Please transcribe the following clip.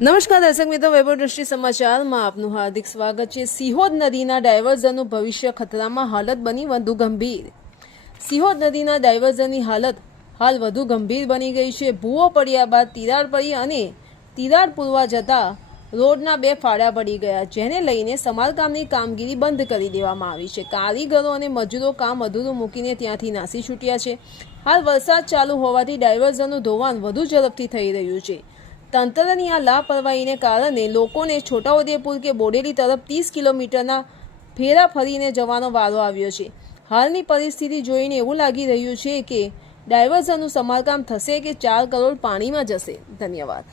નમસ્કાર દર્શક મિત્રો દ્રષ્ટિ સમાચારમાં આપનું હાર્દિક સ્વાગત છે. સિહોદ નદીના ડાયવર્ઝનનું ભવિષ્ય ખતરામાં હાલત બની વધુ ગંભીર. સિહોદ નદીના ડાયવર્ઝનની હાલત હાલ વધુ ગંભીર બની ગઈ છે. ભૂવો પડ્યા બાદ તિરાડ પડી અને તિરાડ પૂરવા જતા રોડના બે ફાળા પડી ગયા, જેને લઈને સમારકામની કામગીરી બંધ કરી દેવામાં આવી છે. કારીગરો અને મજૂરો કામ અધૂરું મૂકીને ત્યાંથી નાસી છૂટ્યા છે. હાલ વરસાદ ચાલુ હોવાથી ડાયવર્ઝનનું ધોવાણ વધુ ઝડપથી થઈ રહ્યું છે. તંત્રની આ લાપરવાહીને કારણે લોકોને છોટાઉદેપુર કે બોડેલી તરફ ત્રીસ કિલોમીટરના ફેરા ફરીને જવાનો વારો આવ્યો છે. હાલની પરિસ્થિતિ જોઈને એવું લાગી રહ્યું છે કે ડાયવર્ઝનનું સમારકામ થશે કે ચાર કરોડ પાણીમાં જશે. ધન્યવાદ.